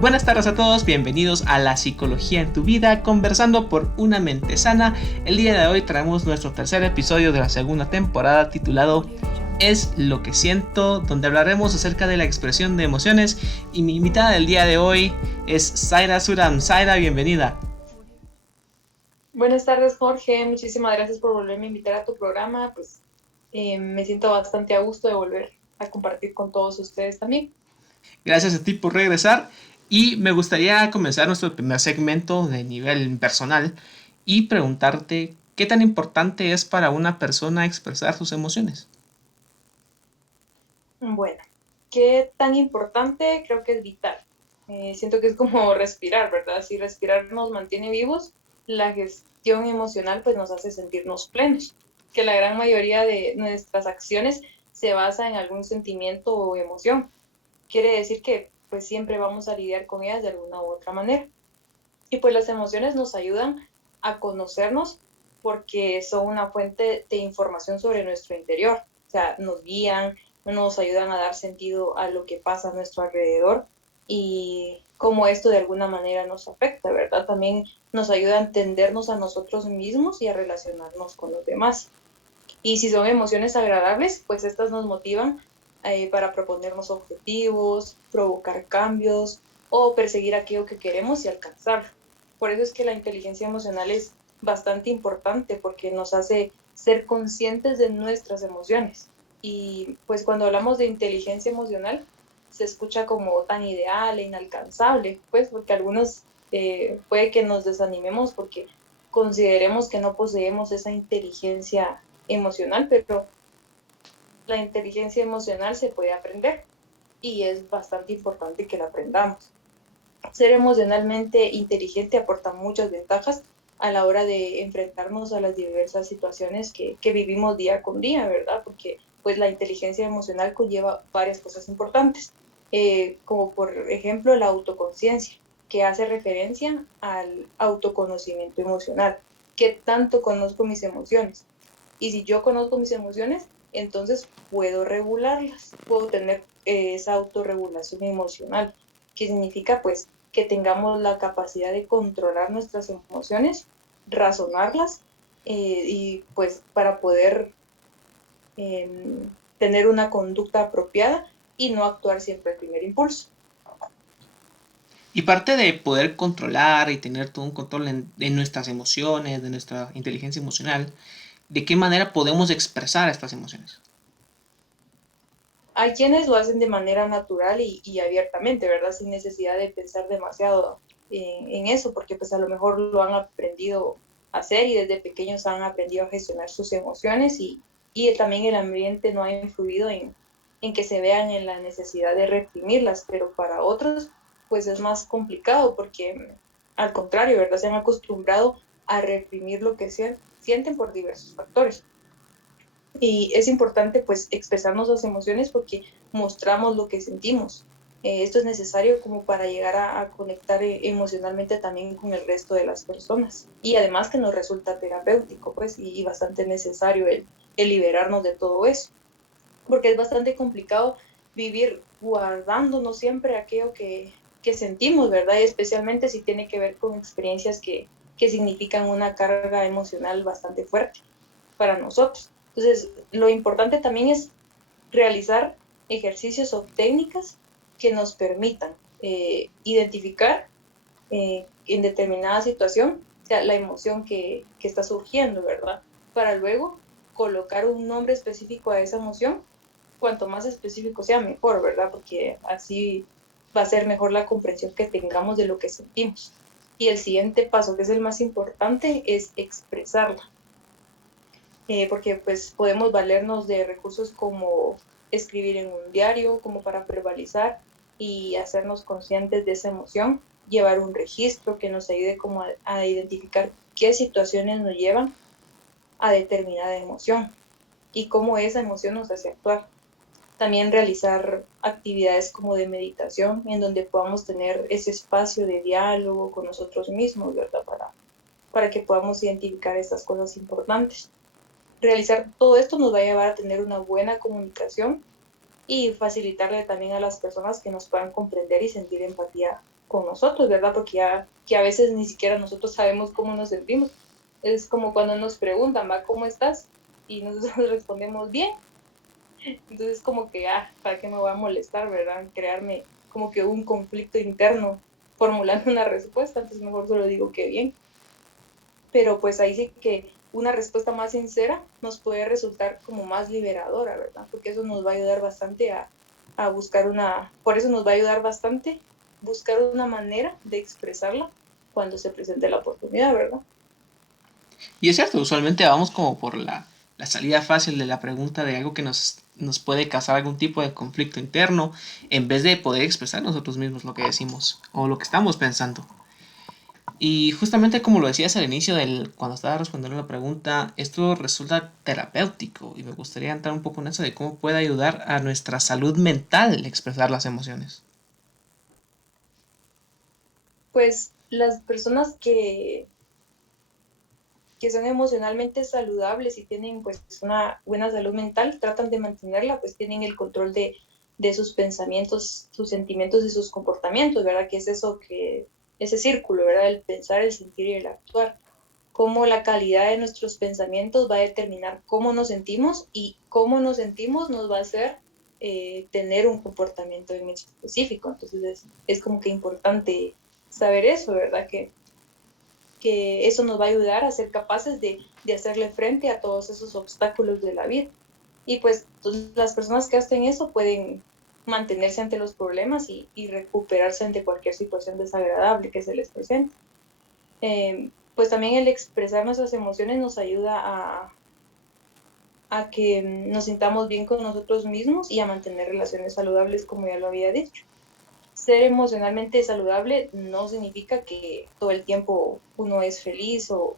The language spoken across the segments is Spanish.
Buenas tardes a todos, bienvenidos a La Psicología en tu Vida, conversando por una mente sana. El día de hoy traemos nuestro tercer episodio de la segunda temporada titulado Es lo que siento, donde hablaremos acerca de la expresión de emociones y mi invitada del día de hoy es Zaira Suram. Zaira, bienvenida. Buenas tardes, Jorge. Muchísimas gracias por volverme a invitar a tu programa. Me siento bastante a gusto de volver a compartir con todos ustedes también. Gracias a ti por regresar y me gustaría comenzar nuestro primer segmento de nivel personal y preguntarte qué tan importante es para una persona expresar sus emociones. Bueno, ¿qué tan importante? Creo que es vital. Siento que es como respirar, ¿verdad? Si respirar nos mantiene vivos, la gestión emocional pues nos hace sentirnos plenos, que la gran mayoría de nuestras acciones se basa en algún sentimiento o emoción. Quiere decir que pues siempre vamos a lidiar con ellas de alguna u otra manera. Y pues las emociones nos ayudan a conocernos porque son una fuente de información sobre nuestro interior. O sea, nos guían, nos ayudan a dar sentido a lo que pasa a nuestro alrededor y cómo esto de alguna manera nos afecta, ¿verdad? También nos ayuda a entendernos a nosotros mismos y a relacionarnos con los demás. Y si son emociones agradables, pues estas nos motivan para proponernos objetivos, provocar cambios o perseguir aquello que queremos y alcanzar. Por eso es que la inteligencia emocional es bastante importante porque nos hace ser conscientes de nuestras emociones. Y pues cuando hablamos de inteligencia emocional, se escucha como tan ideal e inalcanzable, pues porque algunos puede que nos desanimemos porque consideremos que no poseemos esa inteligencia emocional, pero la inteligencia emocional se puede aprender y es bastante importante que la aprendamos. Ser emocionalmente inteligente aporta muchas ventajas a la hora de enfrentarnos a las diversas situaciones que vivimos día con día, ¿verdad? Porque pues la inteligencia emocional conlleva varias cosas importantes, como por ejemplo la autoconciencia, que hace referencia al autoconocimiento emocional. ¿Qué tanto conozco mis emociones? Y si yo conozco mis emociones, entonces puedo regularlas, puedo tener esa autorregulación emocional, que significa pues que tengamos la capacidad de controlar nuestras emociones, razonarlas y pues para poder tener una conducta apropiada y no actuar siempre el primer impulso. Y parte de poder controlar y tener todo un control de nuestras emociones, de nuestra inteligencia emocional, ¿de qué manera podemos expresar estas emociones? Hay quienes lo hacen de manera natural y abiertamente, ¿verdad? Sin necesidad de pensar demasiado en eso, porque pues a lo mejor lo han aprendido a hacer y desde pequeños han aprendido a gestionar sus emociones y también el ambiente no ha influido en que se vean en la necesidad de reprimirlas, pero para otros pues es más complicado porque al contrario, ¿verdad? Se han acostumbrado a reprimir lo que sienten por diversos factores. Y es importante pues expresarnos las emociones porque mostramos lo que sentimos. Esto es necesario como para llegar a conectar emocionalmente también con el resto de las personas. Y además que nos resulta terapéutico pues y bastante necesario el liberarnos de todo eso. Porque es bastante complicado vivir guardándonos siempre aquello que sentimos, ¿verdad? Y especialmente si tiene que ver con experiencias que significan una carga emocional bastante fuerte para nosotros. Entonces, lo importante también es realizar ejercicios o técnicas que nos permitan identificar en determinada situación, o sea, la emoción que está surgiendo, ¿verdad? Para luego colocar un nombre específico a esa emoción. Cuanto más específico sea, mejor, ¿verdad? Porque así va a ser mejor la comprensión que tengamos de lo que sentimos. Y el siguiente paso, que es el más importante, es expresarla, porque pues podemos valernos de recursos como escribir en un diario, como para verbalizar y hacernos conscientes de esa emoción, llevar un registro que nos ayude como a identificar qué situaciones nos llevan a determinada emoción y cómo esa emoción nos hace actuar. También realizar actividades como de meditación en donde podamos tener ese espacio de diálogo con nosotros mismos, ¿verdad? Para que podamos identificar estas cosas importantes. Realizar todo esto nos va a llevar a tener una buena comunicación y facilitarle también a las personas que nos puedan comprender y sentir empatía con nosotros, ¿verdad? Porque ya que a veces ni siquiera nosotros sabemos cómo nos sentimos. Es como cuando nos preguntan, ¿va? ¿Cómo estás? Y nosotros respondemos bien. Entonces como que, ¿para qué me voy a molestar, verdad? Crearme como que un conflicto interno formulando una respuesta, entonces mejor solo digo que bien. Pero pues ahí sí que una respuesta más sincera nos puede resultar como más liberadora, ¿verdad? Porque eso nos va a ayudar bastante a buscar por eso nos va a ayudar bastante buscar una manera de expresarla cuando se presente la oportunidad, ¿verdad? Y es cierto, usualmente vamos como por la salida fácil de la pregunta de algo que nos puede causar algún tipo de conflicto interno, en vez de poder expresar nosotros mismos lo que decimos o lo que estamos pensando. Y justamente como lo decías al inicio cuando estaba respondiendo la pregunta, esto resulta terapéutico y me gustaría entrar un poco en eso de cómo puede ayudar a nuestra salud mental expresar las emociones. Pues las personas que son emocionalmente saludables y tienen pues una buena salud mental, tratan de mantenerla, pues tienen el control de sus pensamientos, sus sentimientos y sus comportamientos, ¿verdad? Que es eso ese círculo, ¿verdad? El pensar, el sentir y el actuar. Cómo la calidad de nuestros pensamientos va a determinar cómo nos sentimos y cómo nos sentimos nos va a hacer tener un comportamiento en específico. Entonces es como que importante saber eso, ¿verdad? Que eso nos va a ayudar a ser capaces de hacerle frente a todos esos obstáculos de la vida. Y pues las personas que hacen eso pueden mantenerse ante los problemas y recuperarse ante cualquier situación desagradable que se les presente. Pues también el expresar nuestras emociones nos ayuda a que nos sintamos bien con nosotros mismos y a mantener relaciones saludables, como ya lo había dicho. Ser emocionalmente saludable no significa que todo el tiempo uno es feliz o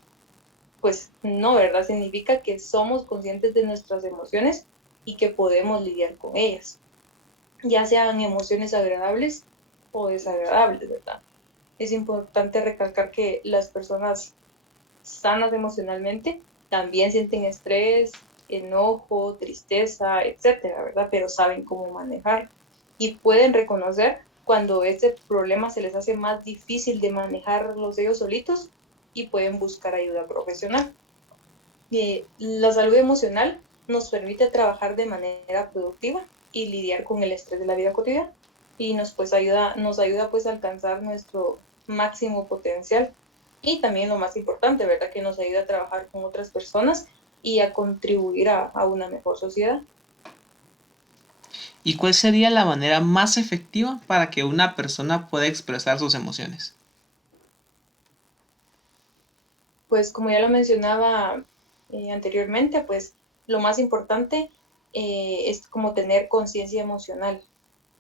pues no, ¿verdad? Significa que somos conscientes de nuestras emociones y que podemos lidiar con ellas, ya sean emociones agradables o desagradables, ¿verdad? Es importante recalcar que las personas sanas emocionalmente también sienten estrés, enojo, tristeza, etcétera, ¿verdad? Pero saben cómo manejar y pueden reconocer cuando este problema se les hace más difícil de manejarlos ellos solitos y pueden buscar ayuda profesional. La salud emocional nos permite trabajar de manera productiva y lidiar con el estrés de la vida cotidiana y nos ayuda pues a alcanzar nuestro máximo potencial y también lo más importante, ¿verdad? Que nos ayuda a trabajar con otras personas y a contribuir a una mejor sociedad. ¿Y cuál sería la manera más efectiva para que una persona pueda expresar sus emociones? Pues como ya lo mencionaba anteriormente, pues lo más importante es como tener conciencia emocional,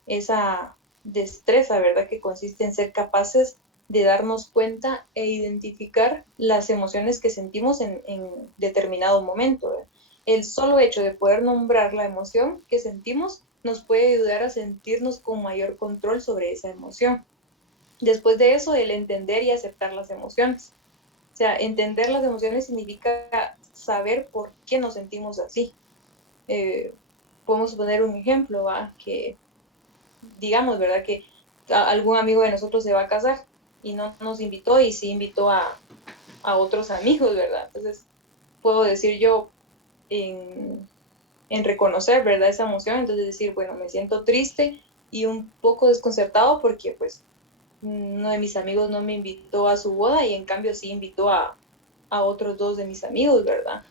esa destreza, ¿verdad? Que consiste en ser capaces de darnos cuenta e identificar las emociones que sentimos en determinado momento. ¿Verdad? El solo hecho de poder nombrar la emoción que sentimos nos puede ayudar a sentirnos con mayor control sobre esa emoción. Después de eso, el entender y aceptar las emociones. O sea, entender las emociones significa saber por qué nos sentimos así. Eh, Podemos poner un ejemplo, ¿va? Que digamos, ¿verdad? Que algún amigo de nosotros se va a casar y no nos invitó y sí invitó a otros amigos, ¿verdad? Entonces, puedo decir yo en reconocer, ¿verdad? Esa emoción, entonces decir, bueno, me siento triste y un poco desconcertado porque pues uno de mis amigos no me invitó a su boda y en cambio sí invitó a otros dos de mis amigos, ¿verdad?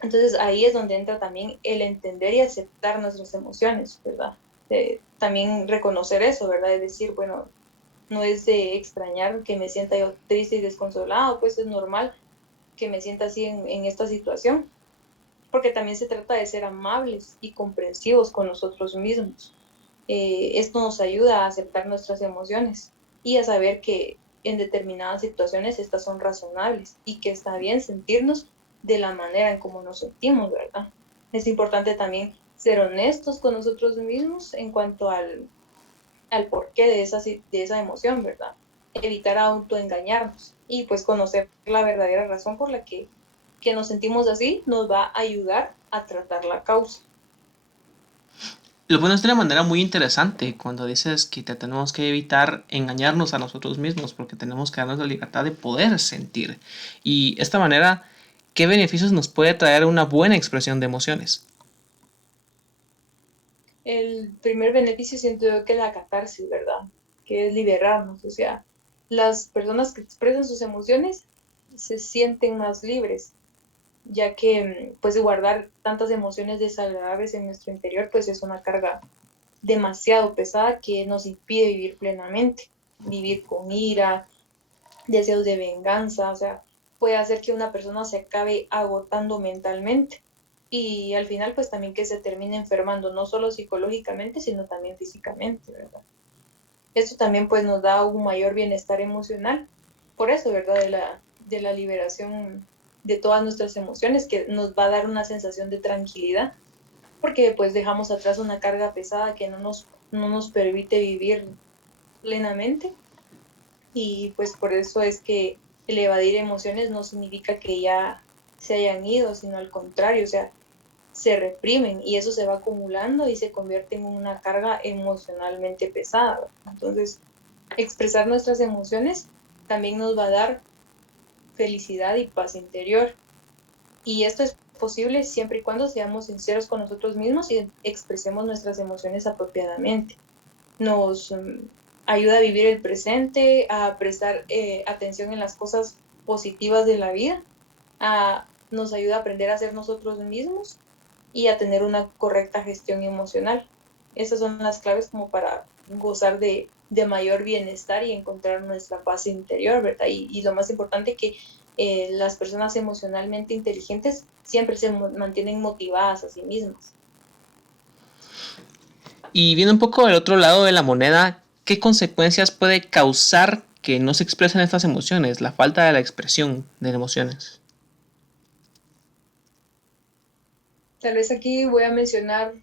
Entonces ahí es donde entra también el entender y aceptar nuestras emociones, ¿verdad? También reconocer eso, ¿verdad? Es decir, bueno, no es de extrañar que me sienta yo triste y desconsolado, pues es normal que me sienta así en esta situación, porque también se trata de ser amables y comprensivos con nosotros mismos. Esto nos ayuda a aceptar nuestras emociones y a saber que en determinadas situaciones estas son razonables y que está bien sentirnos de la manera en cómo nos sentimos, ¿verdad? Es importante también ser honestos con nosotros mismos en cuanto al porqué de esa emoción, ¿verdad? Evitar autoengañarnos y pues conocer la verdadera razón por la que nos sentimos así nos va a ayudar a tratar la causa. Lo pones de una manera muy interesante cuando dices que tenemos que evitar engañarnos a nosotros mismos porque tenemos que darnos la libertad de poder sentir. Y esta manera, ¿qué beneficios nos puede traer una buena expresión de emociones? El primer beneficio siento yo que es la catarsis, ¿verdad? Que es liberarnos, o sea, las personas que expresan sus emociones se sienten más libres, ya que pues guardar tantas emociones desagradables en nuestro interior pues es una carga demasiado pesada que nos impide vivir plenamente, vivir con ira, deseos de venganza, o sea, puede hacer que una persona se acabe agotando mentalmente y al final pues también que se termine enfermando, no solo psicológicamente, sino también físicamente, ¿verdad? Esto también pues nos da un mayor bienestar emocional, por eso, ¿verdad? De la liberación de todas nuestras emociones, que nos va a dar una sensación de tranquilidad, porque pues dejamos atrás una carga pesada que no nos permite vivir plenamente y pues por eso es que el evadir emociones no significa que ya se hayan ido, sino al contrario, o sea, se reprimen y eso se va acumulando y se convierte en una carga emocionalmente pesada, ¿verdad? Entonces, expresar nuestras emociones también nos va a dar felicidad y paz interior. Y esto es posible siempre y cuando seamos sinceros con nosotros mismos y expresemos nuestras emociones apropiadamente. Nos ayuda a vivir el presente, a prestar atención en las cosas positivas de la vida, nos ayuda a aprender a ser nosotros mismos y a tener una correcta gestión emocional. Esas son las claves como para gozar de mayor bienestar y encontrar nuestra paz interior, ¿verdad? Y lo más importante que las personas emocionalmente inteligentes siempre se mantienen motivadas a sí mismas. Y viendo un poco del otro lado de la moneda, ¿qué consecuencias puede causar que no se expresen estas emociones? La falta de la expresión de emociones. Tal vez aquí voy a mencionar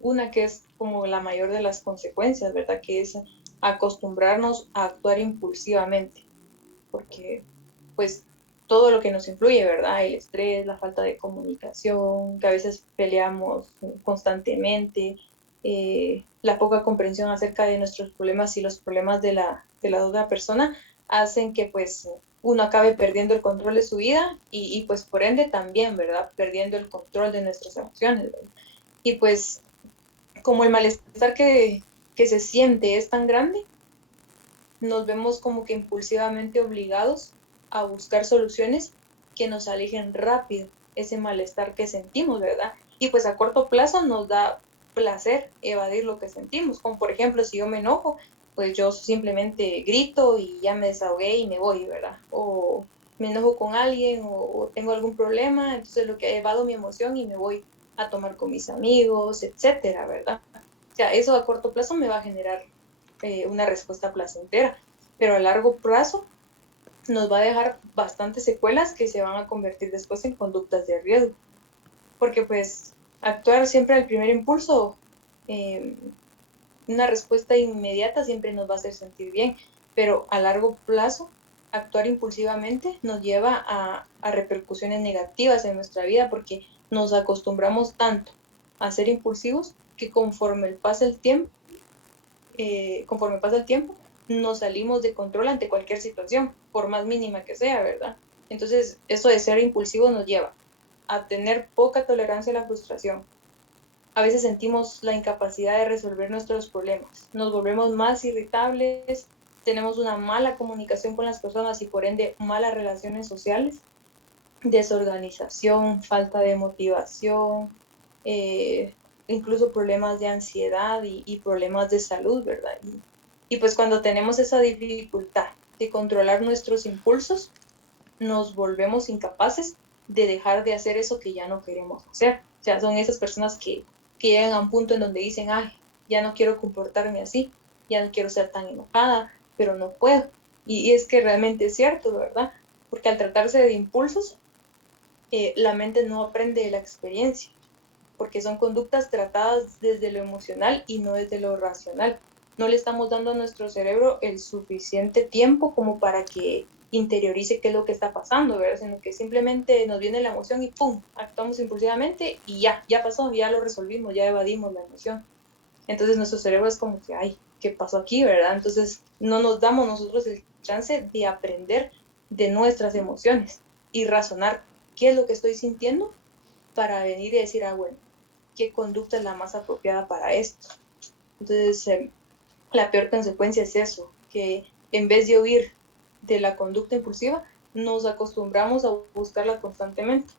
una que es como la mayor de las consecuencias, ¿verdad? Que es acostumbrarnos a actuar impulsivamente, porque pues todo lo que nos influye, ¿verdad? El estrés, la falta de comunicación, que a veces peleamos constantemente, la poca comprensión acerca de nuestros problemas y los problemas de la otra persona hacen que pues uno acabe perdiendo el control de su vida y pues por ende también, ¿verdad? Perdiendo el control de nuestras emociones, ¿verdad? Y pues como el malestar que se siente es tan grande, nos vemos como que impulsivamente obligados a buscar soluciones que nos alejen rápido ese malestar que sentimos, ¿verdad? Y pues a corto plazo nos da placer evadir lo que sentimos, como por ejemplo si yo me enojo, pues yo simplemente grito y ya me desahogué y me voy, ¿verdad? O me enojo con alguien o tengo algún problema, entonces lo que evado mi emoción y me voy a tomar con mis amigos, etcétera, ¿verdad? O sea, eso a corto plazo me va a generar una respuesta placentera, pero a largo plazo nos va a dejar bastantes secuelas que se van a convertir después en conductas de riesgo, porque pues actuar siempre al primer impulso, eh, una respuesta inmediata siempre nos va a hacer sentir bien, pero a largo plazo actuar impulsivamente nos lleva a repercusiones negativas en nuestra vida porque nos acostumbramos tanto a ser impulsivos que conforme pasa el tiempo, nos salimos de control ante cualquier situación, por más mínima que sea, ¿verdad? Entonces, eso de ser impulsivo nos lleva a tener poca tolerancia a la frustración. A veces sentimos la incapacidad de resolver nuestros problemas, nos volvemos más irritables, tenemos una mala comunicación con las personas y por ende malas relaciones sociales, desorganización, falta de motivación, incluso problemas de ansiedad y problemas de salud, ¿verdad? Y pues cuando tenemos esa dificultad de controlar nuestros impulsos, nos volvemos incapaces de dejar de hacer eso que ya no queremos hacer. O sea, son esas personas que llegan a un punto en donde dicen, ay, ya no quiero comportarme así, ya no quiero ser tan enojada, pero no puedo. Y es que realmente es cierto, ¿verdad? Porque al tratarse de impulsos, la mente no aprende de la experiencia, porque son conductas tratadas desde lo emocional y no desde lo racional. No le estamos dando a nuestro cerebro el suficiente tiempo como para que interiorice qué es lo que está pasando, ¿verdad? Sino que simplemente nos viene la emoción y ¡pum! Actuamos impulsivamente y ya pasó, ya lo resolvimos, ya evadimos la emoción. Entonces nuestro cerebro es como que, ay, ¿qué pasó aquí, verdad? Entonces no nos damos nosotros el chance de aprender de nuestras emociones y razonar qué es lo que estoy sintiendo para venir y decir, bueno, ¿qué conducta es la más apropiada para esto? Entonces, la peor consecuencia es eso, que en vez de huir de la conducta impulsiva, nos acostumbramos a buscarla constantemente,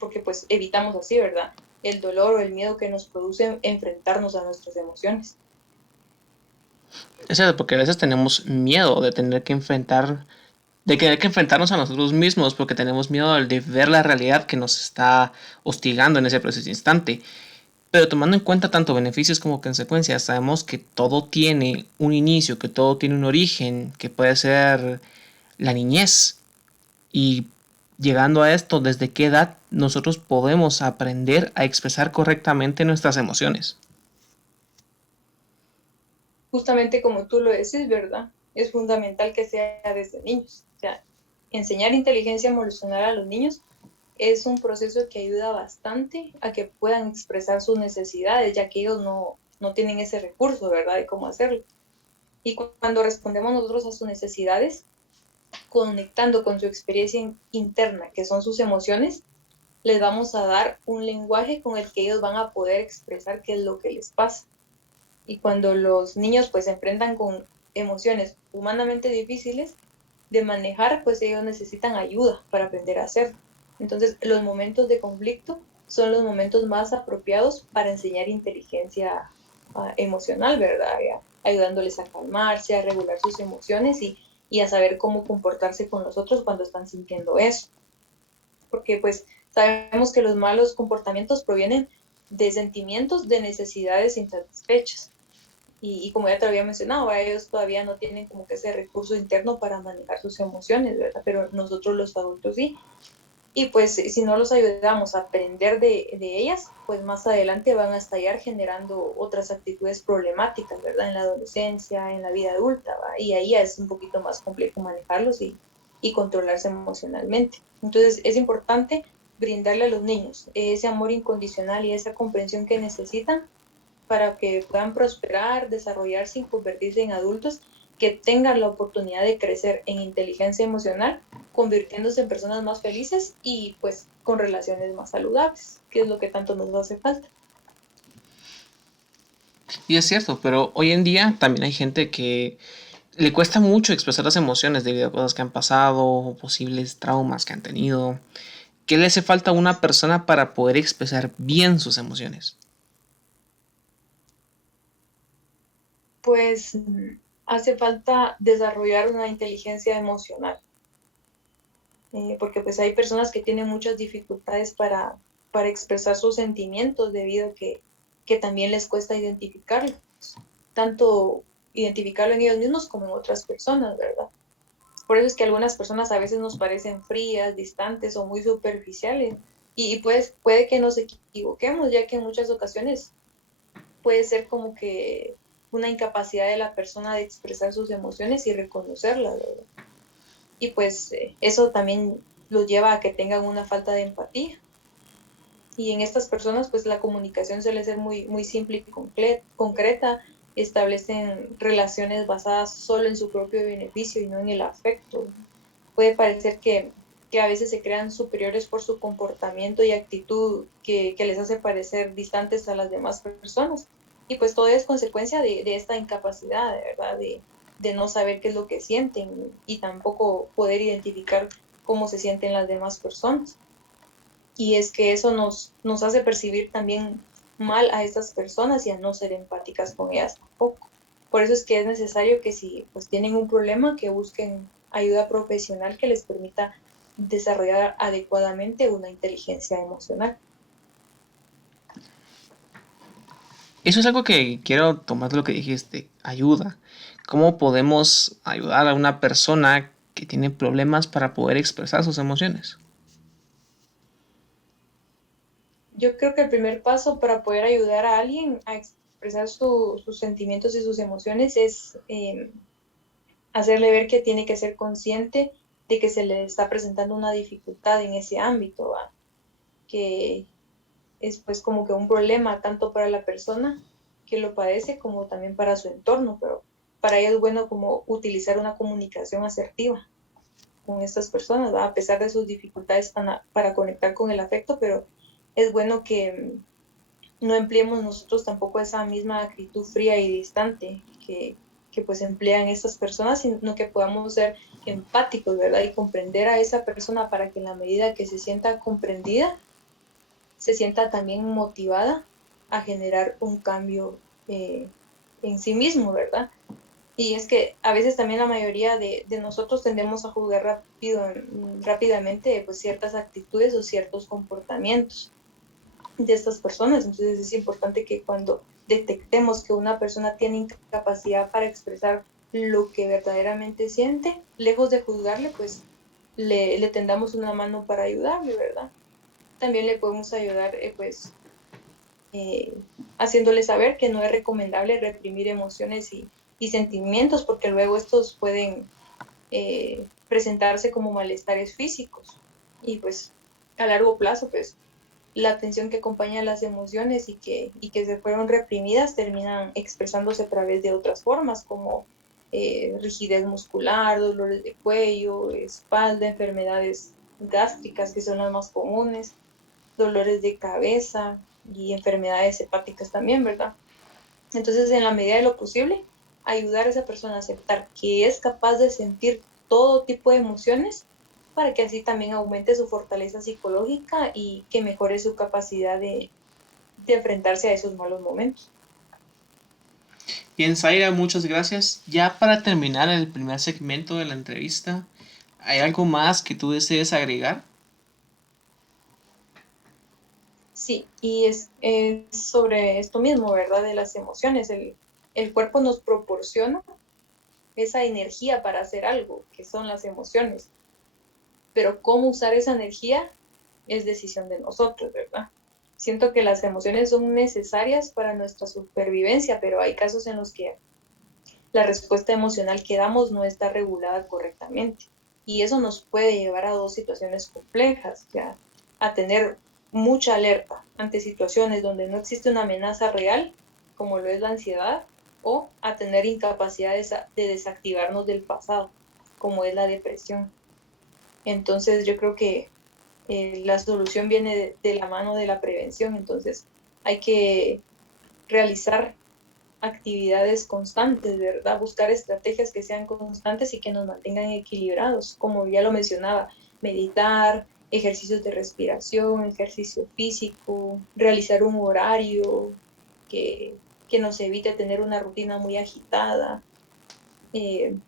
porque pues evitamos así, ¿verdad? El dolor o el miedo que nos produce enfrentarnos a nuestras emociones. Es cierto, porque a veces tenemos miedo de tener que enfrentar, de tener que enfrentarnos a nosotros mismos, porque tenemos miedo de ver la realidad que nos está hostigando en ese preciso instante. Pero tomando en cuenta tanto beneficios como consecuencias, sabemos que todo tiene un inicio, que todo tiene un origen, que puede ser la niñez. Y llegando a esto, ¿desde qué edad nosotros podemos aprender a expresar correctamente nuestras emociones? Justamente como tú lo decís, ¿verdad? Es fundamental que sea desde niños. O sea, enseñar inteligencia emocional a los niños es un proceso que ayuda bastante a que puedan expresar sus necesidades, ya que ellos no tienen ese recurso, ¿verdad?, de cómo hacerlo. Y cuando respondemos nosotros a sus necesidades, conectando con su experiencia interna, que son sus emociones, les vamos a dar un lenguaje con el que ellos van a poder expresar qué es lo que les pasa. Y cuando los niños pues se enfrentan con emociones humanamente difíciles de manejar, pues ellos necesitan ayuda para aprender a hacerlo. Entonces, los momentos de conflicto son los momentos más apropiados para enseñar inteligencia emocional, ¿verdad? Ayudándoles a calmarse, a regular sus emociones y a saber cómo comportarse con los otros cuando están sintiendo eso. Porque pues sabemos que los malos comportamientos provienen de sentimientos de necesidades insatisfechas. Y como ya te había mencionado, ellos todavía no tienen como que ese recurso interno para manejar sus emociones, ¿verdad? Pero nosotros los adultos sí. Y pues si no los ayudamos a aprender de ellas, pues más adelante van a estallar generando otras actitudes problemáticas, ¿verdad? En la adolescencia, en la vida adulta, ¿va? Y ahí es un poquito más complejo manejarlos y controlarse emocionalmente. Entonces es importante brindarle a los niños ese amor incondicional y esa comprensión que necesitan para que puedan prosperar, desarrollarse y convertirse en adultos que tengan la oportunidad de crecer en inteligencia emocional, convirtiéndose en personas más felices y pues con relaciones más saludables, que es lo que tanto nos hace falta. Y es cierto, pero hoy en día también hay gente que le cuesta mucho expresar las emociones debido a cosas que han pasado o posibles traumas que han tenido. ¿Qué le hace falta a una persona para poder expresar bien sus emociones? Pues hace falta desarrollar una inteligencia emocional, porque pues hay personas que tienen muchas dificultades para expresar sus sentimientos debido a que también les cuesta identificarlos, tanto identificarlo en ellos mismos como en otras personas, ¿verdad? Por eso es que algunas personas a veces nos parecen frías, distantes o muy superficiales. Y pues puede que nos equivoquemos, ya que en muchas ocasiones puede ser como que una incapacidad de la persona de expresar sus emociones y reconocerlas, ¿verdad? Y pues eso también los lleva a que tengan una falta de empatía. Y en estas personas, pues la comunicación suele ser muy simple y concreta, establecen relaciones basadas solo en su propio beneficio y no en el afecto. Puede parecer que a veces se crean superiores por su comportamiento y actitud que les hace parecer distantes a las demás personas. Y pues todo es consecuencia de esta incapacidad, de verdad, de no saber qué es lo que sienten y tampoco poder identificar cómo se sienten las demás personas. Y es que eso nos hace percibir también mal a estas personas y a no ser empáticas con ellas tampoco. Por eso es que es necesario que si pues tienen un problema, que busquen ayuda profesional que les permita desarrollar adecuadamente una inteligencia emocional. Eso es algo que quiero tomar de lo que dijiste, ayuda. ¿Cómo podemos ayudar a una persona que tiene problemas para poder expresar sus emociones? Yo creo que el primer paso para poder ayudar a alguien a expresar sus sentimientos y sus emociones es hacerle ver que tiene que ser consciente de que se le está presentando una dificultad en ese ámbito, ¿va? Que es pues como que un problema tanto para la persona que lo padece como también para su entorno, pero para ella es bueno como utilizar una comunicación asertiva con estas personas, ¿va? A pesar de sus dificultades para conectar con el afecto, pero es bueno que no empleemos nosotros tampoco esa misma actitud fría y distante que pues emplean estas personas, sino que podamos ser empáticos, ¿verdad? Y comprender a esa persona para que en la medida que se sienta comprendida, se sienta también motivada a generar un cambio en sí mismo, ¿verdad? Y es que a veces también la mayoría de nosotros tendemos a juzgar rápidamente pues ciertas actitudes o ciertos comportamientos de estas personas. Entonces es importante que cuando detectemos que una persona tiene incapacidad para expresar lo que verdaderamente siente, lejos de juzgarle, pues le tendamos una mano para ayudarle, ¿verdad? También le podemos ayudar, haciéndole saber que no es recomendable reprimir emociones y sentimientos, porque luego estos pueden presentarse como malestares físicos. Y pues a largo plazo, pues la atención que acompaña a las emociones y que se fueron reprimidas terminan expresándose a través de otras formas como rigidez muscular, dolores de cuello, espalda, enfermedades gástricas que son las más comunes, dolores de cabeza y enfermedades hepáticas también, ¿verdad? Entonces, en la medida de lo posible, ayudar a esa persona a aceptar que es capaz de sentir todo tipo de emociones para que así también aumente su fortaleza psicológica y que mejore su capacidad de enfrentarse a esos malos momentos. Bien, Zaira, muchas gracias. Ya para terminar el primer segmento de la entrevista, ¿hay algo más que tú desees agregar? Sí, y es sobre esto mismo, ¿verdad? De las emociones. El cuerpo nos proporciona esa energía para hacer algo, que son las emociones, pero cómo usar esa energía es decisión de nosotros, ¿verdad? Siento que las emociones son necesarias para nuestra supervivencia, pero hay casos en los que la respuesta emocional que damos no está regulada correctamente. Y eso nos puede llevar a dos situaciones complejas, ya, a tener mucha alerta ante situaciones donde no existe una amenaza real, como lo es la ansiedad, o a tener incapacidad de desactivarnos del pasado, como es la depresión. Entonces yo creo que la solución viene de la mano de la prevención, entonces hay que realizar actividades constantes, ¿verdad? Buscar estrategias que sean constantes y que nos mantengan equilibrados, como ya lo mencionaba, meditar, ejercicios de respiración, ejercicio físico, realizar un horario que nos evite tener una rutina muy agitada,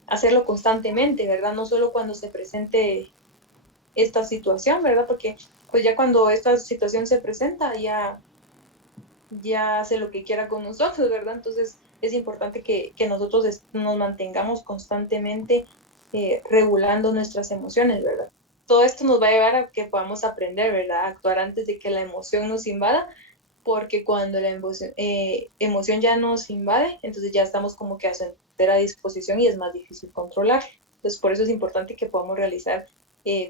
hacerlo constantemente, ¿verdad? No solo cuando se presente esta situación, ¿verdad? Porque pues ya cuando esta situación se presenta, ya hace lo que quiera con nosotros, ¿verdad? Entonces es importante que nosotros nos mantengamos constantemente regulando nuestras emociones, ¿verdad? Todo esto nos va a llevar a que podamos aprender, ¿verdad? A actuar antes de que la emoción nos invada, porque cuando la emoción ya nos invade, entonces ya estamos como que a su entera disposición y es más difícil controlar. Entonces por eso es importante que podamos realizar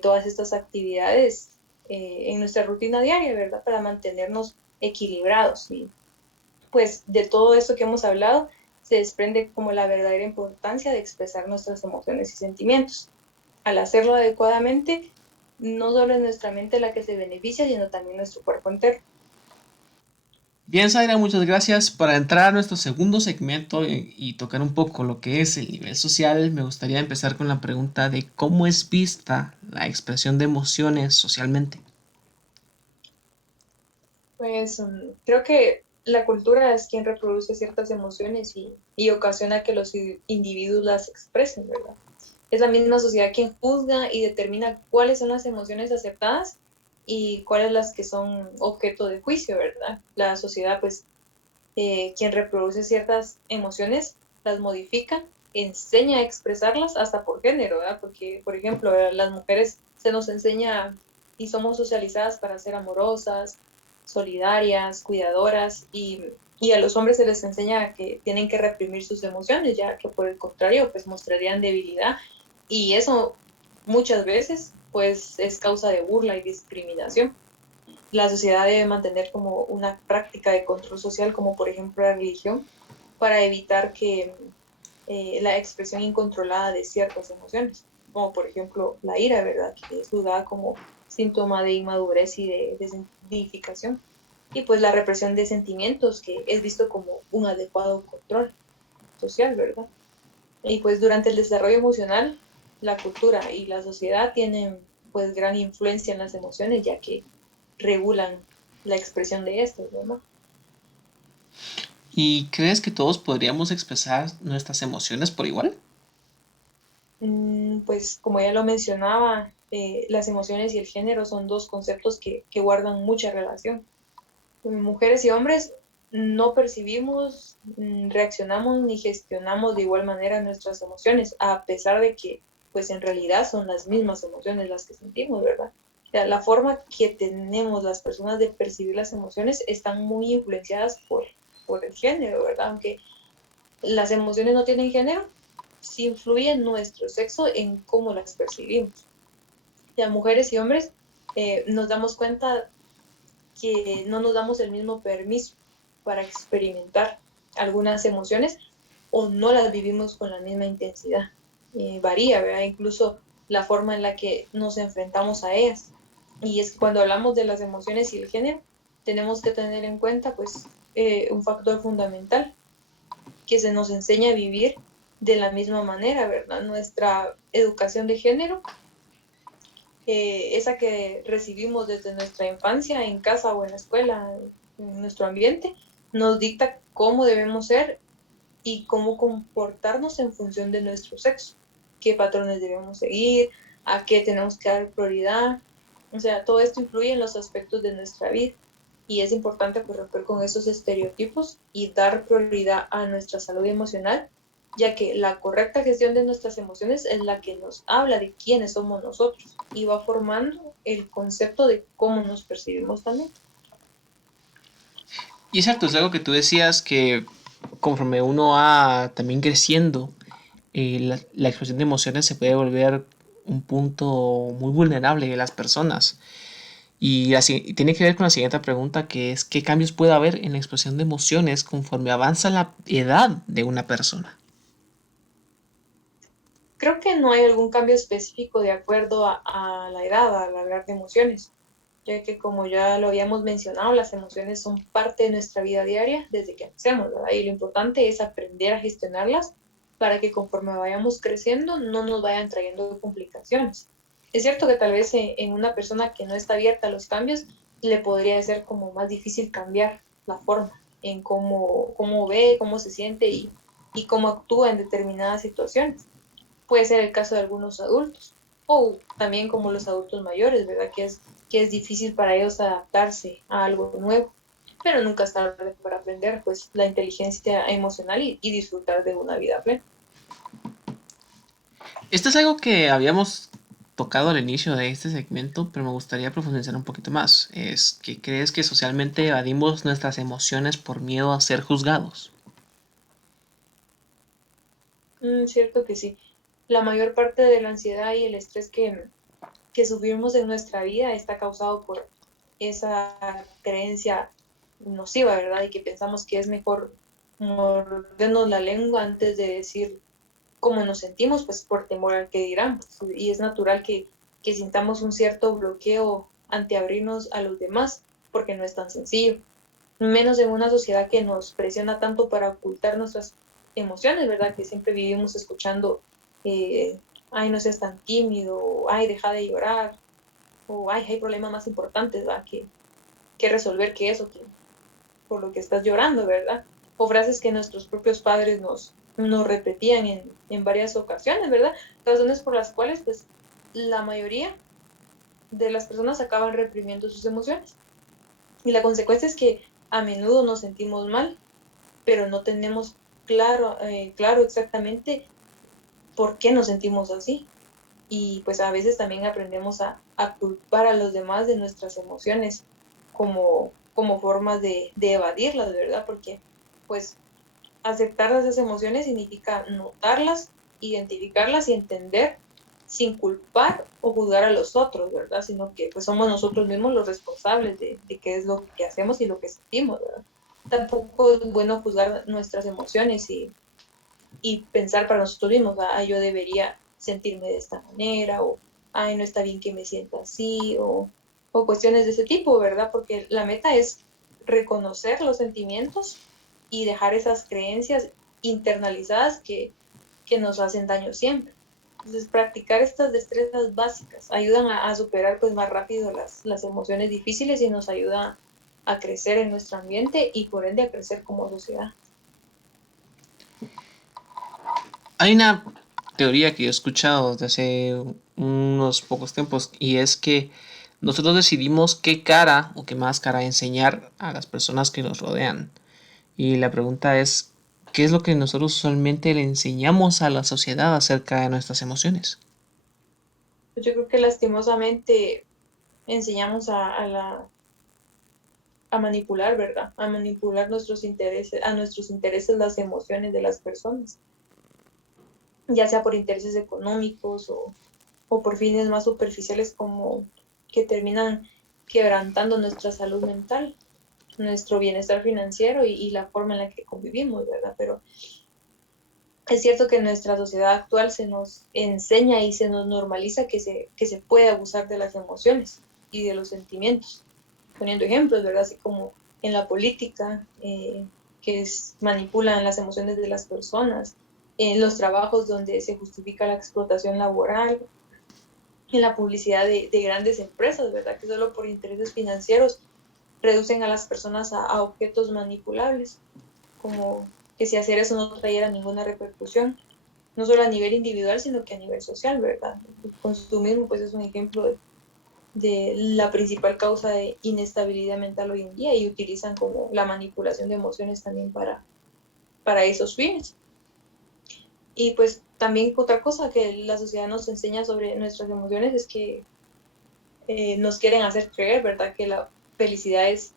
todas estas actividades en nuestra rutina diaria, ¿verdad? Para mantenernos equilibrados. Y pues de todo esto que hemos hablado se desprende como la verdadera importancia de expresar nuestras emociones y sentimientos. Al hacerlo adecuadamente, no solo es nuestra mente la que se beneficia, sino también nuestro cuerpo entero. Bien, Zaira, muchas gracias. Para entrar a nuestro segundo segmento y tocar un poco lo que es el nivel social, me gustaría empezar con la pregunta de cómo es vista la expresión de emociones socialmente. Pues creo que la cultura es quien reproduce ciertas emociones y ocasiona que los individuos las expresen, ¿verdad? Es la misma sociedad quien juzga y determina cuáles son las emociones aceptadas y cuáles las que son objeto de juicio, ¿verdad? La sociedad, pues, quien reproduce ciertas emociones, las modifica, enseña a expresarlas hasta por género, ¿verdad? Porque, por ejemplo, las mujeres se nos enseña y somos socializadas para ser amorosas, solidarias, cuidadoras, y y a los hombres se les enseña que tienen que reprimir sus emociones, ya que por el contrario, pues mostrarían debilidad, y eso muchas veces pues es causa de burla y discriminación. La sociedad debe mantener como una práctica de control social, como por ejemplo la religión, para evitar que la expresión incontrolada de ciertas emociones, como por ejemplo la ira, ¿verdad? Que es juzgada como síntoma de inmadurez y de desidentificación. Y pues la represión de sentimientos, que es visto como un adecuado control social, ¿verdad? Y pues durante el desarrollo emocional, la cultura y la sociedad tienen pues gran influencia en las emociones, ya que regulan la expresión de estas, ¿verdad? ¿Y crees que todos podríamos expresar nuestras emociones por igual? Pues como ya lo mencionaba, las emociones y el género son dos conceptos que guardan mucha relación. Mujeres y hombres no percibimos, reaccionamos ni gestionamos de igual manera nuestras emociones, a pesar de que pues en realidad son las mismas emociones las que sentimos, ¿verdad? O sea, la forma que tenemos las personas de percibir las emociones están muy influenciadas por el género, ¿verdad? Aunque las emociones no tienen género, sí influye nuestro sexo en cómo las percibimos. Ya mujeres y hombres nos damos cuenta que no nos damos el mismo permiso para experimentar algunas emociones o no las vivimos con la misma intensidad. Varía, ¿verdad? Incluso la forma en la que nos enfrentamos a ellas. Y es que cuando hablamos de las emociones y el género, tenemos que tener en cuenta pues un factor fundamental, que se nos enseña a vivir de la misma manera, ¿verdad? Nuestra educación de género, esa que recibimos desde nuestra infancia, en casa o en la escuela, en nuestro ambiente, nos dicta cómo debemos ser y cómo comportarnos en función de nuestro sexo, qué patrones debemos seguir, a qué tenemos que dar prioridad. O sea, todo esto influye en los aspectos de nuestra vida y es importante pues, romper con esos estereotipos y dar prioridad a nuestra salud emocional, ya que la correcta gestión de nuestras emociones es la que nos habla de quiénes somos nosotros y va formando el concepto de cómo nos percibimos también. Y es cierto, es algo que tú decías que conforme uno va también creciendo, la expresión de emociones se puede volver un punto muy vulnerable de las personas. Y tiene que ver con la siguiente pregunta, que es ¿qué cambios puede haber en la expresión de emociones conforme avanza la edad de una persona? Creo que no hay algún cambio específico de acuerdo a la edad, al hablar de emociones, ya que como ya lo habíamos mencionado, las emociones son parte de nuestra vida diaria desde que nacemos, ¿verdad? Y lo importante es aprender a gestionarlas para que conforme vayamos creciendo no nos vayan trayendo complicaciones. Es cierto que tal vez en una persona que no está abierta a los cambios le podría ser como más difícil cambiar la forma en cómo ve, cómo se siente y cómo actúa en determinadas situaciones. Puede ser el caso de algunos adultos o también como los adultos mayores, ¿verdad? Que es difícil para ellos adaptarse a algo nuevo, pero nunca es tarde para aprender pues la inteligencia emocional y disfrutar de una vida plena. Esto es algo que habíamos tocado al inicio de este segmento, pero me gustaría profundizar un poquito más. Es que crees que socialmente evadimos nuestras emociones por miedo a ser juzgados. Cierto que sí. La mayor parte de la ansiedad y el estrés que sufrimos en nuestra vida está causado por esa creencia nociva, ¿verdad? Y que pensamos que es mejor mordernos la lengua antes de decir cómo nos sentimos, pues por temor al que dirán. Y es natural que sintamos un cierto bloqueo ante abrirnos a los demás, porque no es tan sencillo. Menos en una sociedad que nos presiona tanto para ocultar nuestras emociones, ¿verdad? Que siempre vivimos escuchando, ay, no seas tan tímido, ay, deja de llorar, o ay, hay problemas más importantes, ¿verdad? Que resolver que eso, que por lo que estás llorando, ¿verdad? O frases que nuestros propios padres nos repetían en varias ocasiones, ¿verdad? Razones por las cuales, pues, la mayoría de las personas acaban reprimiendo sus emociones. Y la consecuencia es que a menudo nos sentimos mal, pero no tenemos claro exactamente por qué nos sentimos así. Y pues a veces también aprendemos a culpar a los demás de nuestras emociones como formas de evadirlas, ¿verdad? Porque pues aceptar esas emociones significa notarlas, identificarlas y entender sin culpar o juzgar a los otros, ¿verdad? Sino que pues somos nosotros mismos los responsables de qué es lo que hacemos y lo que sentimos, ¿verdad? Tampoco es bueno juzgar nuestras emociones y pensar para nosotros mismos, ah, yo debería sentirme de esta manera, o ay, no está bien que me sienta así, o cuestiones de ese tipo, ¿verdad? Porque la meta es reconocer los sentimientos y dejar esas creencias internalizadas que nos hacen daño siempre. Entonces, practicar estas destrezas básicas ayudan a superar pues más rápido las emociones difíciles y nos ayuda a crecer en nuestro ambiente y por ende a crecer como sociedad. Hay una teoría que yo he escuchado desde hace unos pocos tiempos y es que nosotros decidimos qué cara o qué máscara enseñar a las personas que nos rodean. Y la pregunta es, ¿qué es lo que nosotros usualmente le enseñamos a la sociedad acerca de nuestras emociones? Yo creo que lastimosamente enseñamos a manipular, ¿verdad? A manipular nuestros intereses, a nuestros intereses, las emociones de las personas, ya sea por intereses económicos o por fines más superficiales como que terminan quebrantando nuestra salud mental, nuestro bienestar financiero y la forma en la que convivimos, ¿verdad? Pero es cierto que en nuestra sociedad actual se nos enseña y se nos normaliza que se puede abusar de las emociones y de los sentimientos. Poniendo ejemplos, ¿verdad? Así como en la política, manipulan las emociones de las personas, en los trabajos donde se justifica la explotación laboral, en la publicidad de grandes empresas, ¿verdad? Que solo por intereses financieros reducen a las personas a objetos manipulables, como que si hacer eso no trayera ninguna repercusión, no solo a nivel individual, sino que a nivel social, ¿verdad? El consumismo, pues, es un ejemplo de la principal causa de inestabilidad mental hoy en día y utilizan como la manipulación de emociones también para esos fines. Y pues también otra cosa que la sociedad nos enseña sobre nuestras emociones es que nos quieren hacer creer, ¿verdad? Que la felicidad es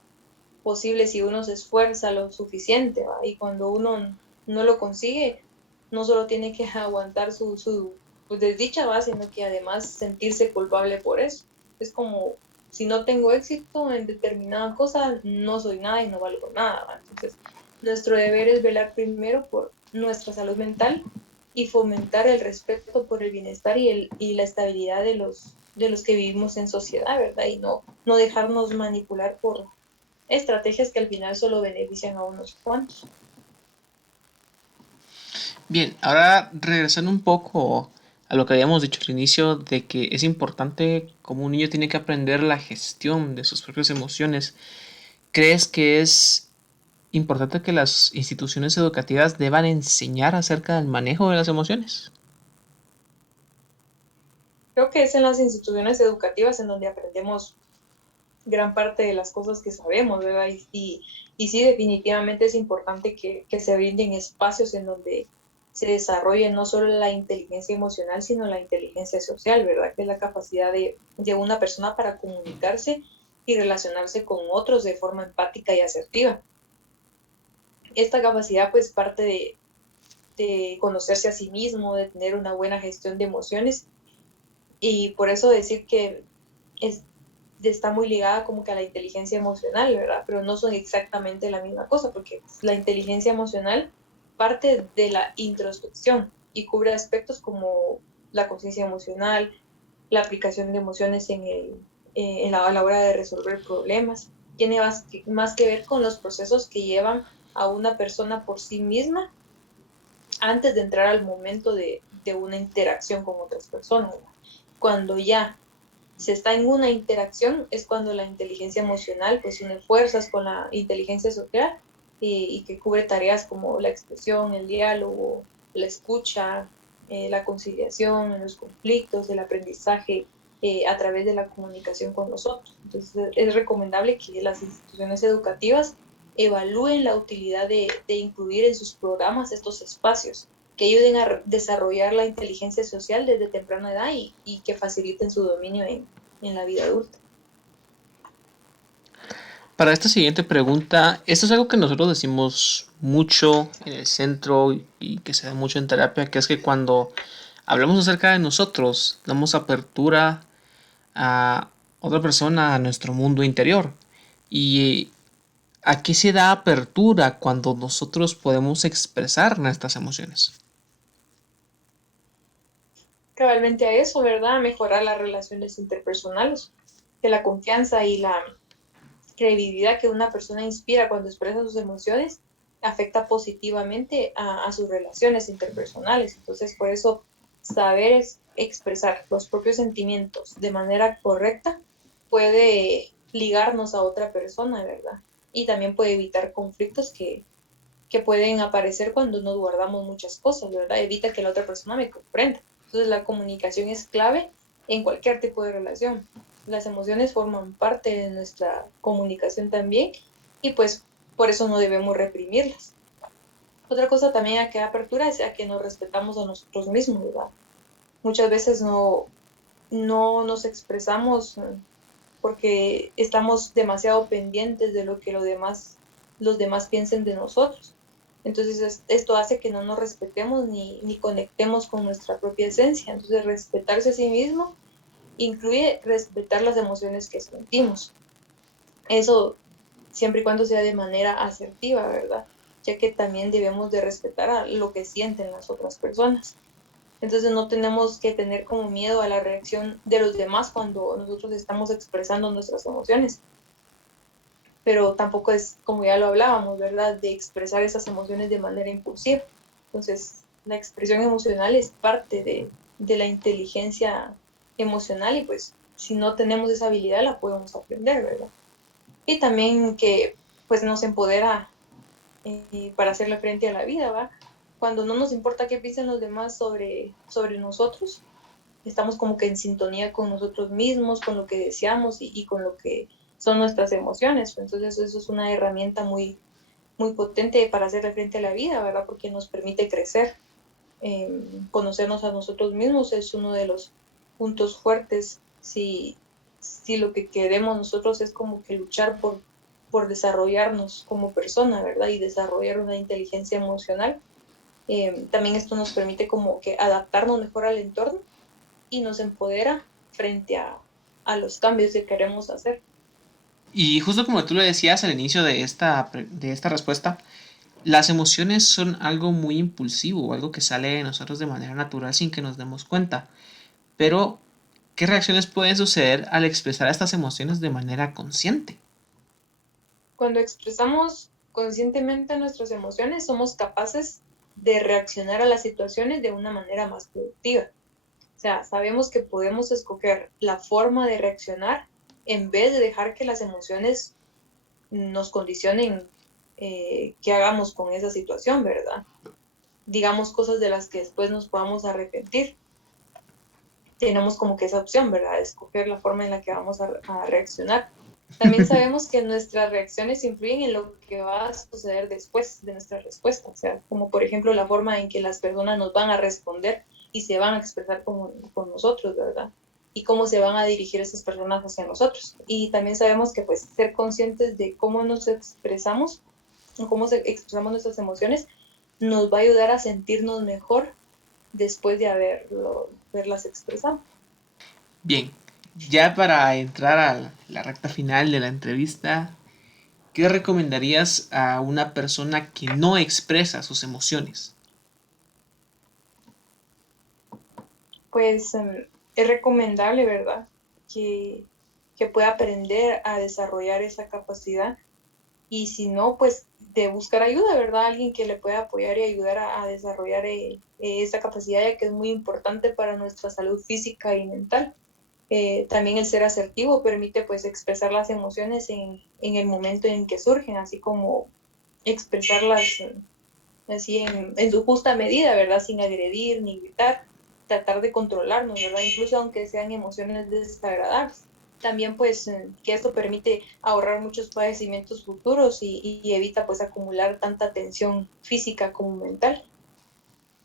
posible si uno se esfuerza lo suficiente, ¿va? Y cuando uno no lo consigue, no solo tiene que aguantar su pues, desdicha, ¿va? Sino que además sentirse culpable por eso. Es como, si no tengo éxito en determinada cosa, no soy nada y no valgo nada, ¿va? Entonces, nuestro deber es velar primero por nuestra salud mental y fomentar el respeto por el bienestar y la estabilidad de los que vivimos en sociedad, ¿verdad? Y no dejarnos manipular por estrategias que al final solo benefician a unos cuantos. Bien, ahora regresando un poco a lo que habíamos dicho al inicio de que es importante como un niño tiene que aprender la gestión de sus propias emociones. ¿Crees que es importante que las instituciones educativas deban enseñar acerca del manejo de las emociones? Creo que es en las instituciones educativas en donde aprendemos gran parte de las cosas que sabemos, ¿verdad? Y sí, definitivamente es importante que se brinden espacios en donde se desarrolle no solo la inteligencia emocional, sino la inteligencia social, ¿verdad? Que es la capacidad de una persona para comunicarse y relacionarse con otros de forma empática y asertiva. Esta capacidad pues parte de conocerse a sí mismo, de tener una buena gestión de emociones y por eso decir que es, está muy ligada como que a la inteligencia emocional, ¿verdad? Pero no son exactamente la misma cosa, porque la inteligencia emocional parte de la introspección y cubre aspectos como la conciencia emocional, la aplicación de emociones a la hora de resolver problemas. Tiene más que ver con los procesos que llevan a una persona por sí misma antes de entrar al momento de una interacción con otras personas. Cuando ya se está en una interacción es cuando la inteligencia emocional pues une fuerzas con la inteligencia social y que cubre tareas como la expresión, el diálogo, la escucha, la conciliación en los conflictos, el aprendizaje a través de la comunicación con nosotros. Entonces es recomendable que las instituciones educativas evalúen la utilidad de incluir en sus programas estos espacios que ayuden a desarrollar la inteligencia social desde temprana edad y que faciliten su dominio en la vida adulta. Para esta siguiente pregunta, esto es algo que nosotros decimos mucho en el centro y que se da mucho en terapia, que es que cuando hablamos acerca de nosotros, damos apertura a otra persona, a nuestro mundo interior. ¿Y a qué se da apertura cuando nosotros podemos expresar nuestras emociones? Cabalmente a eso, ¿verdad? A mejorar las relaciones interpersonales, que la confianza y la credibilidad que una persona inspira cuando expresa sus emociones afecta positivamente a sus relaciones interpersonales. Entonces, por eso, saber expresar los propios sentimientos de manera correcta puede ligarnos a otra persona, ¿verdad? Y también puede evitar conflictos que pueden aparecer cuando nos guardamos muchas cosas, ¿verdad? Evita que la otra persona me comprenda. Entonces la comunicación es clave en cualquier tipo de relación. Las emociones forman parte de nuestra comunicación también y pues por eso no debemos reprimirlas. Otra cosa también a que da apertura es a que nos respetamos a nosotros mismos, ¿verdad? Muchas veces no nos expresamos porque estamos demasiado pendientes de lo que los demás piensen de nosotros. Entonces esto hace que no nos respetemos ni conectemos con nuestra propia esencia. Entonces respetarse a sí mismo incluye respetar las emociones que sentimos. Eso siempre y cuando sea de manera asertiva, ¿verdad? Ya que también debemos de respetar a lo que sienten las otras personas. Entonces no tenemos que tener como miedo a la reacción de los demás cuando nosotros estamos expresando nuestras emociones, pero tampoco es, como ya lo hablábamos, ¿verdad?, de expresar esas emociones de manera impulsiva. Entonces, la expresión emocional es parte de la inteligencia emocional y pues si no tenemos esa habilidad la podemos aprender, ¿verdad? Y también que pues nos empodera para hacerle frente a la vida, ¿va? Cuando no nos importa qué piensen los demás sobre nosotros, estamos como que en sintonía con nosotros mismos, con lo que deseamos y con lo que son nuestras emociones. Entonces eso es una herramienta muy potente para hacerle frente a la vida, ¿verdad? Porque nos permite crecer. Conocernos a nosotros mismos es uno de los puntos fuertes si lo que queremos nosotros es como que luchar por desarrollarnos como persona, ¿verdad? Y desarrollar una inteligencia emocional. También esto nos permite como que adaptarnos mejor al entorno y nos empodera frente a los cambios que queremos hacer. Y justo como tú lo decías al inicio de esta respuesta, las emociones son algo muy impulsivo, algo que sale de nosotros de manera natural sin que nos demos cuenta. Pero, ¿qué reacciones pueden suceder al expresar estas emociones de manera consciente? Cuando expresamos conscientemente nuestras emociones, somos capaces de reaccionar a las situaciones de una manera más productiva. O sea, sabemos que podemos escoger la forma de reaccionar en vez de dejar que las emociones nos condicionen qué hagamos con esa situación, ¿verdad? Digamos cosas de las que después nos podamos arrepentir. Tenemos como que esa opción, ¿verdad? De escoger la forma en la que vamos a reaccionar. También sabemos que nuestras reacciones influyen en lo que va a suceder después de nuestra respuesta, o sea, como por ejemplo la forma en que las personas nos van a responder y se van a expresar con nosotros, ¿verdad? Y cómo se van a dirigir esas personas hacia nosotros. Y también sabemos que pues ser conscientes de cómo nos expresamos o cómo expresamos nuestras emociones nos va a ayudar a sentirnos mejor después de haberlas expresado. Bien, ya para entrar a la recta final de la entrevista, ¿qué recomendarías a una persona que no expresa sus emociones? Pues es recomendable, ¿verdad? Que, que pueda aprender a desarrollar esa capacidad y si no, pues de buscar ayuda, ¿verdad? Alguien que le pueda apoyar y ayudar a desarrollar esa capacidad, ya que es muy importante para nuestra salud física y mental. También el ser asertivo permite pues expresar las emociones en el momento en que surgen, así como expresarlas así en su justa medida, ¿verdad? Sin agredir ni gritar, tratar de controlarnos, ¿verdad? Incluso aunque sean emociones desagradables. También pues que esto permite ahorrar muchos padecimientos futuros y evita pues acumular tanta tensión física como mental.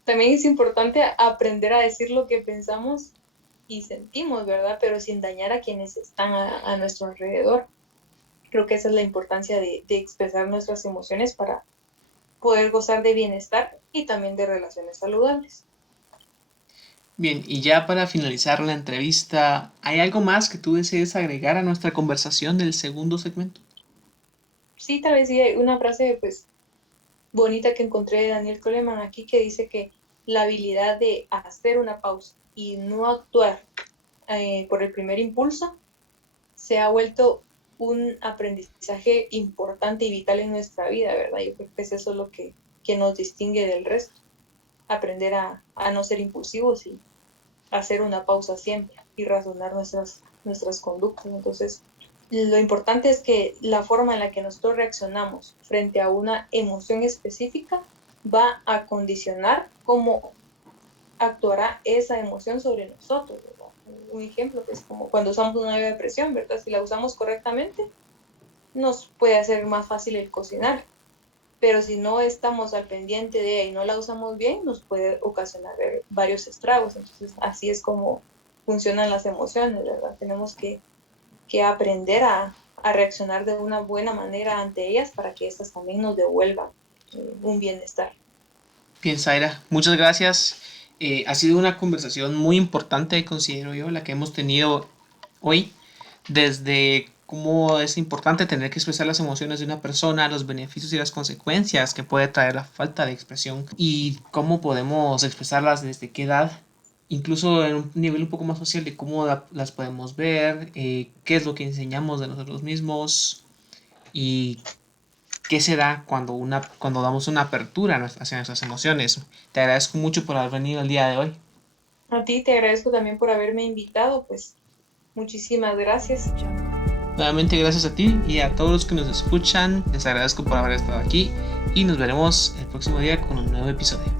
También es importante aprender a decir lo que pensamos y sentimos, ¿verdad? Pero sin dañar a quienes están a nuestro alrededor. Creo que esa es la importancia de expresar nuestras emociones para poder gozar de bienestar y también de relaciones saludables. Bien, y ya para finalizar la entrevista, ¿hay algo más que tú desees agregar a nuestra conversación del segundo segmento? Sí, tal vez sí hay una frase pues bonita que encontré de Daniel Goleman aquí que dice que la habilidad de hacer una pausa y no actuar por el primer impulso se ha vuelto un aprendizaje importante y vital en nuestra vida, ¿verdad? Yo creo que es eso lo que nos distingue del resto, aprender a no ser impulsivos y hacer una pausa siempre y razonar nuestras conductas. Entonces, lo importante es que la forma en la que nosotros reaccionamos frente a una emoción específica va a condicionar cómo actuará esa emoción sobre nosotros, ¿verdad? Un ejemplo que es como cuando usamos una olla de presión, ¿verdad? Si la usamos correctamente, nos puede hacer más fácil el cocinar, pero si no estamos al pendiente de ella y no la usamos bien, nos puede ocasionar varios estragos. Entonces, así es como funcionan las emociones, ¿verdad? Tenemos que aprender a reaccionar de una buena manera ante ellas para que estas también nos devuelvan un bienestar. Bien, Zaira, muchas gracias. Ha sido una conversación muy importante, considero yo, la que hemos tenido hoy, desde cómo es importante tener que expresar las emociones de una persona, los beneficios y las consecuencias que puede traer la falta de expresión y cómo podemos expresarlas desde qué edad, incluso en un nivel un poco más social de cómo las podemos ver, qué es lo que enseñamos de nosotros mismos y qué se da cuando damos una apertura hacia nuestras emociones. Te agradezco mucho por haber venido el día de hoy. A ti te agradezco también por haberme invitado, pues muchísimas gracias. Nuevamente gracias a ti y a todos los que nos escuchan. Les agradezco por haber estado aquí y nos veremos el próximo día con un nuevo episodio.